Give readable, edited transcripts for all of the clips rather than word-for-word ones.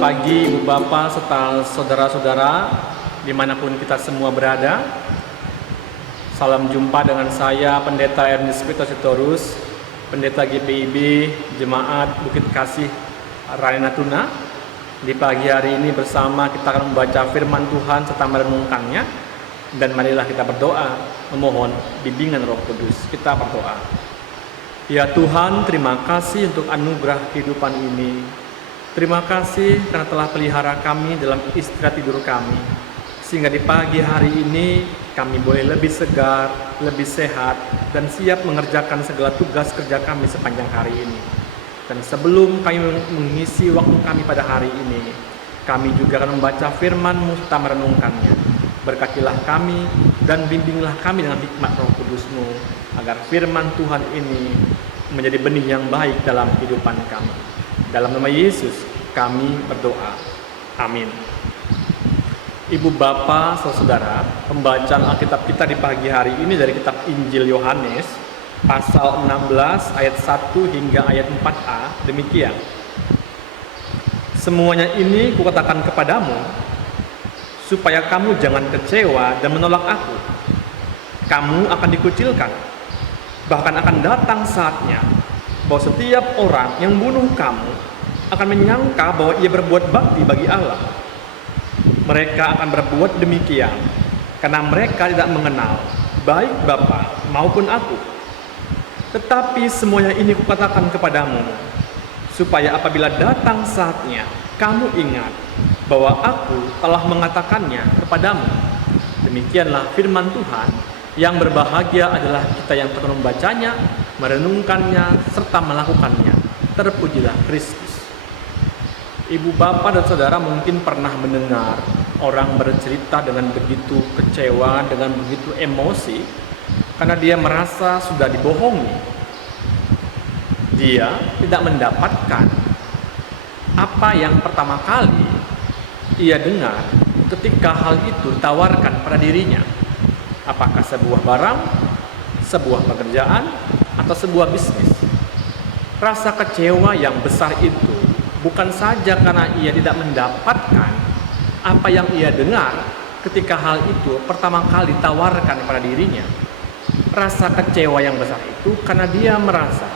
Selamat pagi Ibu Bapak serta saudara-saudara dimanapun kita semua berada. Salam jumpa dengan saya Pendeta Ernest Pito Sitorus, Pendeta GPIB Jemaat Bukit Kasih Raya Natuna. Di pagi hari ini bersama kita akan membaca firman Tuhan serta merenungkannya. Dan marilah kita berdoa memohon bimbingan Roh Kudus. Kita berdoa. Ya Tuhan, terima kasih untuk anugerah kehidupan ini. Terima kasih karena telah pelihara kami dalam istirahat tidur kami, sehingga di pagi hari ini kami boleh lebih segar, lebih sehat, dan siap mengerjakan segala tugas kerja kami sepanjang hari ini. Dan sebelum kami mengisi waktu kami pada hari ini, kami juga akan membaca firman-Mu serta merenungkannya. Berkatilah kami dan bimbinglah kami dengan hikmat Roh Kudus-Mu, agar firman Tuhan ini menjadi benih yang baik dalam kehidupan kami. Dalam nama Yesus kami berdoa. Amin. Ibu Bapak, saudara, pembacaan Alkitab kita di pagi hari ini dari kitab Injil Yohanes pasal 16 ayat 1 hingga ayat 4a demikian. Semuanya ini kukatakan kepadamu supaya kamu jangan kecewa dan menolak aku. Kamu akan dikucilkan. Bahkan akan datang saatnya bahwa setiap orang yang bunuh kamu akan menyangka bahwa ia berbuat bakti bagi Allah. Mereka akan berbuat demikian karena mereka tidak mengenal baik Bapa maupun aku. Tetapi semuanya ini kukatakan kepadamu supaya apabila datang saatnya kamu ingat bahwa aku telah mengatakannya kepadamu. Demikianlah firman Tuhan. Yang berbahagia adalah kita yang telah membacanya, merenungkannya, serta melakukannya. Terpujilah Kristus. Ibu bapak dan saudara mungkin pernah mendengar orang bercerita dengan begitu kecewa, dengan begitu emosi, karena dia merasa sudah dibohongi. Dia tidak mendapatkan apa yang pertama kali ia dengar ketika hal itu ditawarkan pada dirinya. Apakah sebuah barang, sebuah pekerjaan, atau sebuah bisnis. Rasa kecewa yang besar itu bukan saja karena ia tidak mendapatkan apa yang ia dengar ketika hal itu pertama kali ditawarkan kepada dirinya. Rasa kecewa yang besar itu karena dia merasa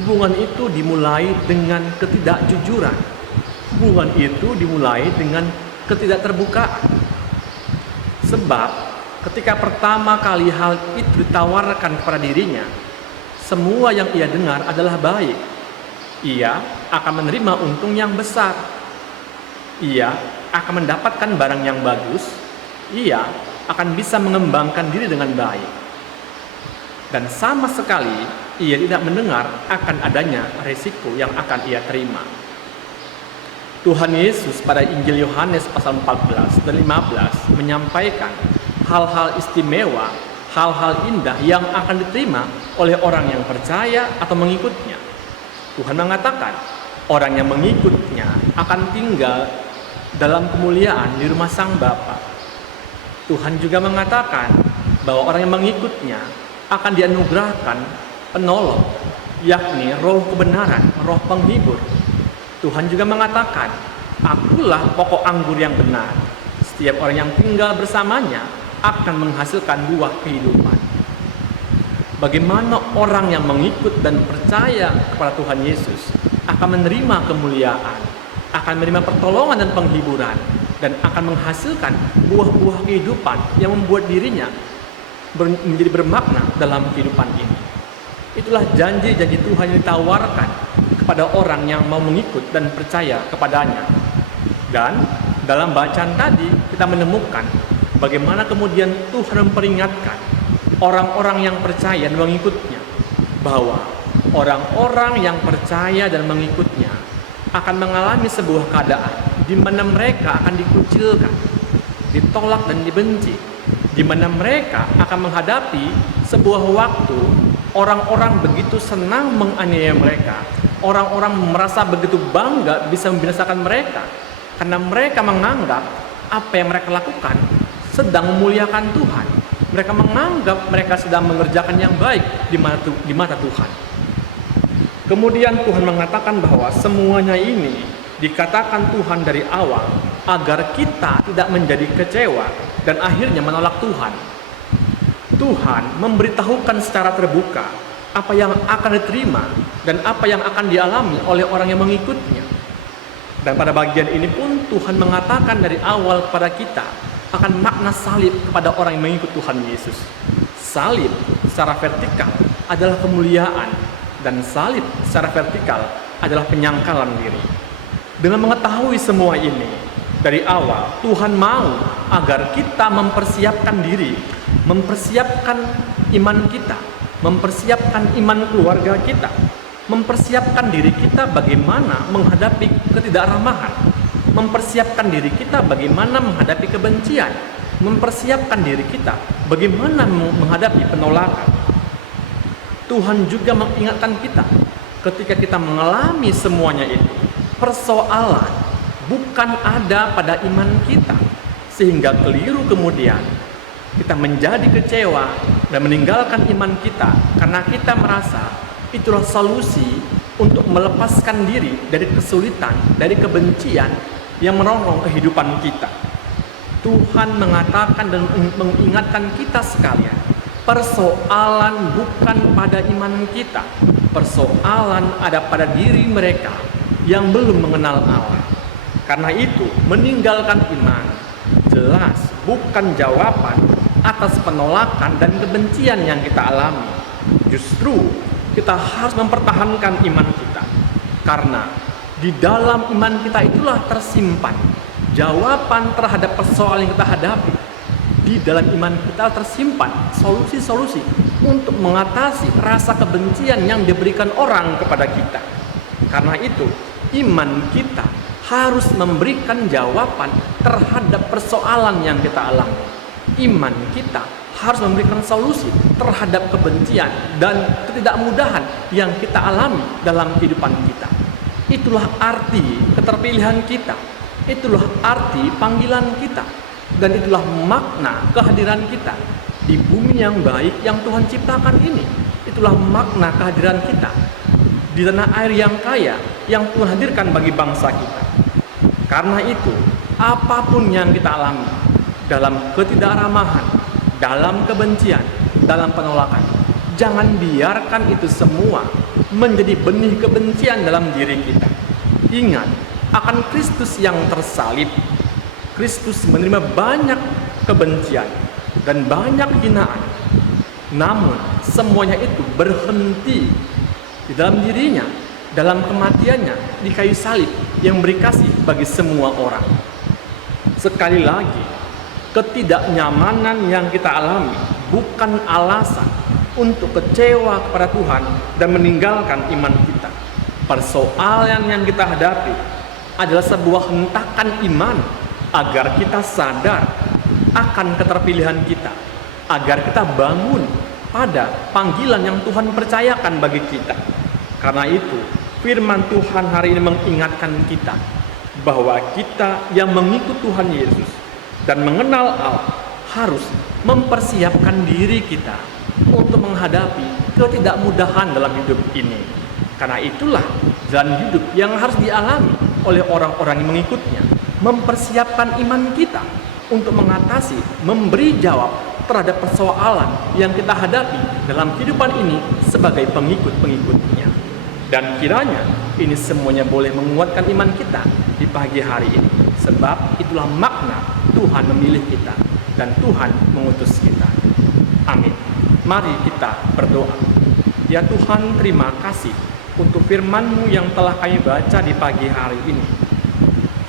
hubungan itu dimulai dengan ketidakjujuran. Hubungan itu dimulai dengan ketidakterbukaan. Sebab ketika pertama kali hal itu ditawarkan kepada dirinya, semua yang ia dengar adalah baik. Ia akan menerima untung yang besar. Ia akan mendapatkan barang yang bagus. Ia akan bisa mengembangkan diri dengan baik. Dan sama sekali ia tidak mendengar akan adanya resiko yang akan ia terima. Tuhan Yesus pada Injil Yohanes pasal 14 dan 15 menyampaikan hal-hal istimewa, hal-hal indah yang akan diterima oleh orang yang percaya atau mengikutnya. Tuhan mengatakan, orang yang mengikutnya akan tinggal dalam kemuliaan di rumah Sang Bapa. Tuhan juga mengatakan bahwa orang yang mengikutnya akan dianugerahkan penolong, yakni roh kebenaran, roh penghibur. Tuhan juga mengatakan, akulah pokok anggur yang benar. Setiap orang yang tinggal bersamanya akan menghasilkan buah kehidupan. Bagaimana orang yang mengikut dan percaya kepada Tuhan Yesus akan menerima kemuliaan, akan menerima pertolongan dan penghiburan, dan akan menghasilkan buah-buah kehidupan yang membuat dirinya menjadi bermakna dalam kehidupan ini. Itulah janji-janji Tuhan yang ditawarkan kepada orang yang mau mengikut dan percaya kepadanya. Dan dalam bacaan tadi kita menemukan bagaimana kemudian Tuhan memperingatkan orang-orang yang percaya dan mengikutnya bahwa orang-orang yang percaya dan mengikutnya akan mengalami sebuah keadaan di mana mereka akan dikucilkan, ditolak dan dibenci, di mana mereka akan menghadapi sebuah waktu orang-orang begitu senang menganiaya mereka, orang-orang merasa begitu bangga bisa membinasakan mereka karena mereka menganggap apa yang mereka lakukan sedang memuliakan Tuhan. Mereka menganggap mereka sedang mengerjakan yang baik di mata Tuhan. Kemudian Tuhan mengatakan bahwa semuanya ini dikatakan Tuhan dari awal agar kita tidak menjadi kecewa dan akhirnya menolak Tuhan. Tuhan memberitahukan secara terbuka apa yang akan diterima dan apa yang akan dialami oleh orang yang mengikutnya. Dan pada bagian ini pun Tuhan mengatakan dari awal kepada kita akan makna salib kepada orang yang mengikut Tuhan Yesus. Salib secara vertikal adalah kemuliaan, dan salib secara vertikal adalah penyangkalan diri. Dengan mengetahui semua ini dari awal, Tuhan mau agar kita mempersiapkan diri, mempersiapkan iman kita, mempersiapkan iman keluarga kita, mempersiapkan diri kita bagaimana menghadapi ketidakramahan, mempersiapkan diri kita bagaimana menghadapi kebencian, mempersiapkan diri kita bagaimana menghadapi penolakan. Tuhan juga mengingatkan kita ketika kita mengalami semuanya itu, persoalan bukan ada pada iman kita, sehingga keliru kemudian kita menjadi kecewa dan meninggalkan iman kita karena kita merasa itulah solusi untuk melepaskan diri dari kesulitan, dari kebencian yang merongrong kehidupan kita. Tuhan mengatakan dan mengingatkan kita sekalian, persoalan bukan pada iman kita, persoalan ada pada diri mereka yang belum mengenal Allah. Karena itu, meninggalkan iman jelas bukan jawaban atas penolakan dan kebencian yang kita alami. Justru kita harus mempertahankan iman kita, karena di dalam iman kita itulah tersimpan jawaban terhadap persoalan yang kita hadapi. Di dalam iman kita tersimpan solusi-solusi untuk mengatasi rasa kebencian yang diberikan orang kepada kita. Karena itu, iman kita harus memberikan jawaban terhadap persoalan yang kita alami. Iman kita harus memberikan solusi terhadap kebencian dan ketidakmudahan yang kita alami dalam kehidupan kita. Itulah arti keterpilihan kita, itulah arti panggilan kita, dan itulah makna kehadiran kita di bumi yang baik yang Tuhan ciptakan ini. Itulah makna kehadiran kita di tanah air yang kaya yang Tuhan hadirkan bagi bangsa kita. Karena itu, apapun yang kita alami dalam ketidakramahan, dalam kebencian, dalam penolakan, jangan biarkan itu semua menjadi benih kebencian dalam diri kita. Ingat akan Kristus yang tersalib. Kristus menerima banyak kebencian dan banyak hinaan. Namun semuanya itu berhenti di dalam dirinya, dalam kematiannya di kayu salib yang beri kasih bagi semua orang. Sekali lagi, ketidaknyamanan yang kita alami bukan alasan untuk kecewa kepada Tuhan dan meninggalkan iman kita. Persoalan yang kita hadapi adalah sebuah hentakan iman agar kita sadar akan keterpilihan kita, agar kita bangun pada panggilan yang Tuhan percayakan bagi kita. Karena itu, firman Tuhan hari ini mengingatkan kita bahwa kita yang mengikut Tuhan Yesus dan mengenal Allah harus mempersiapkan diri kita untuk menghadapi ketidakmudahan dalam hidup ini. Karena itulah jalan hidup yang harus dialami oleh orang-orang yang mengikutnya, mempersiapkan iman kita untuk mengatasi, memberi jawab terhadap persoalan yang kita hadapi dalam kehidupan ini sebagai pengikut-pengikutnya. Dan kiranya ini semuanya boleh menguatkan iman kita di pagi hari ini, sebab itulah makna Tuhan memilih kita dan Tuhan mengutus kita. Amin. Mari kita berdoa. Ya Tuhan, terima kasih untuk firman-Mu yang telah kami baca di pagi hari ini.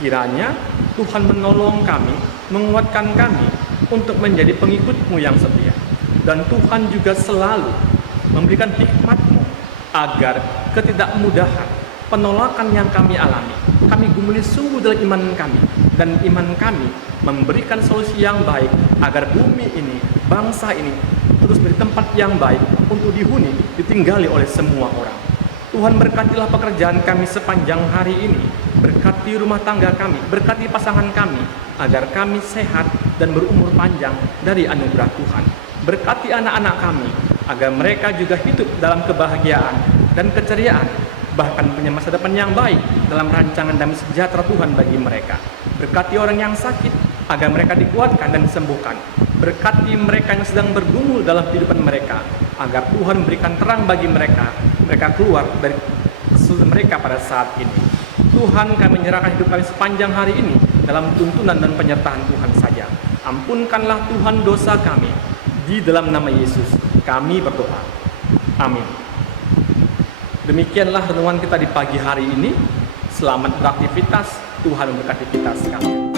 Kiranya Tuhan menolong kami, menguatkan kami untuk menjadi pengikut-Mu yang setia. Dan Tuhan juga selalu memberikan hikmat-Mu agar ketidakmudahan, penolakan yang kami alami, kami gumuli sungguh dalam iman kami, dan iman kami memberikan solusi yang baik agar bumi ini, bangsa ini terus menjadi tempat yang baik untuk dihuni, ditinggali oleh semua orang. Tuhan, berkatilah pekerjaan kami sepanjang hari ini, berkati rumah tangga kami, berkati pasangan kami, agar kami sehat dan berumur panjang dari anugerah Tuhan. Berkati anak-anak kami, agar mereka juga hidup dalam kebahagiaan dan keceriaan bahkan punya masa depan yang baik dalam rancangan damai sejahtera Tuhan bagi mereka. Berkati orang yang sakit, agar mereka dikuatkan dan disembuhkan. Berkati mereka yang sedang bergumul dalam kehidupan mereka, agar Tuhan berikan terang bagi mereka, mereka keluar dari kesulitan mereka pada saat ini. Tuhan, kami menyerahkan hidup kami sepanjang hari ini dalam tuntunan dan penyertaan Tuhan saja. Ampunkanlah Tuhan dosa kami. Di dalam nama Yesus kami berdoa. Amin. Demikianlah renungan kita di pagi hari ini. Selamat beraktivitas. Tuhan memberkati kita sekalian.